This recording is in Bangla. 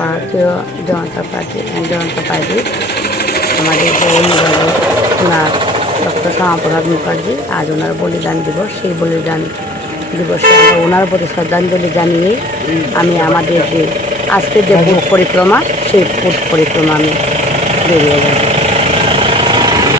ভারতীয় জনতা পার্টি আমাদের যে অনুরাগী ওনার ডক্টর শ্যামাপ্রসাদ মুখার্জি, আজ ওনার বলিদান দিবস। সেই বলিদান দিবসে আমরা ওনার প্রতি শ্রদ্ধাঞ্জলি জানিয়ে আমি আমাদের যে আজকের যে পথ পরিক্রমা, সেই পথ পরিক্রমা আমি বেরিয়ে যাব।